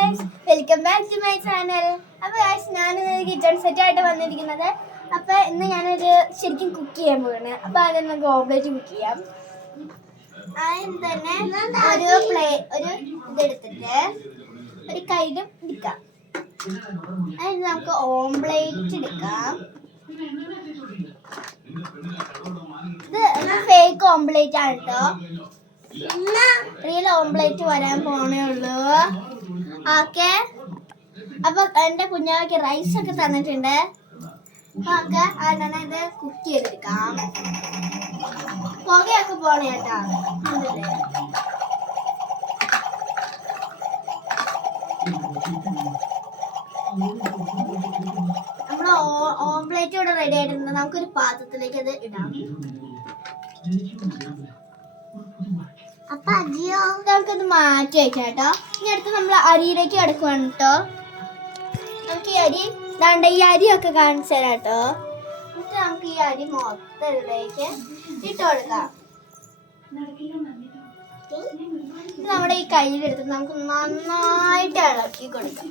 Guys, welcome back to my channel. അപ്പോൾ guys, ഞാനൊരു kitchen സെറ്റായിട്ട് വന്നിരിക്കുന്നത്. അപ്പോൾ ഇന്ന് ഞാനൊരു ശരിക്കും കുക്ക് ചെയ്യാൻ പോവാണ്. അപ്പോൾ ആദ്യം നമുക്ക് ഓംലെറ്റ് കുക്ക് ചെയ്യാം. ആദ്യം തന്നെ ഒരു ഇതെടുത്തിട്ട് ഒരു കയ്യിലും എടുക്കാം. അതിന് നമുക്ക് ഓംലെറ്റ് എടുക്കാം. ഇത് ഫേക്ക് ഓംലെറ്റ് ആണ് കേട്ടോ. റിയൽ ഓംലെറ്റ് വരാൻ പോണേ ഉള്ളൂ. ഓക്കെ, അപ്പൊ എന്റെ കുഞ്ഞാവയ്ക്ക് റൈസ് ഒക്കെ തന്നിട്ടുണ്ട്. ഓക്കെ, അതിനാണ് ഇത് കുക്ക് ചെയ്തെടുക്കാം. പുകയൊക്കെ പോണേ കേട്ടോ. നമ്മള് ഓംലെറ്റ് ഇവിടെ റെഡി ആയിട്ടുണ്ട്. നമുക്കൊരു പാത്രത്തിലേക്ക് അത് ഇടാം. നമുക്കത് മാറ്റി വയ്ക്കാം കേട്ടോ. ഇനി അടുത്ത് നമ്മൾ അരിയിലേക്ക് കിടക്കുവാണ് കേട്ടോ. നമുക്ക് ഈ അരി ഈ അരിയൊക്കെ കാണിച്ചു തരാം കേട്ടോ. എന്നിട്ട് നമുക്ക് ഈ അരി മൊത്തം ഇതിലേക്ക് ഇട്ട് കൊടുക്കാം. നമ്മുടെ ഈ കയ്യിലെടുത്ത് നമുക്ക് നന്നായിട്ട് ഇളക്കി കൊടുക്കാം.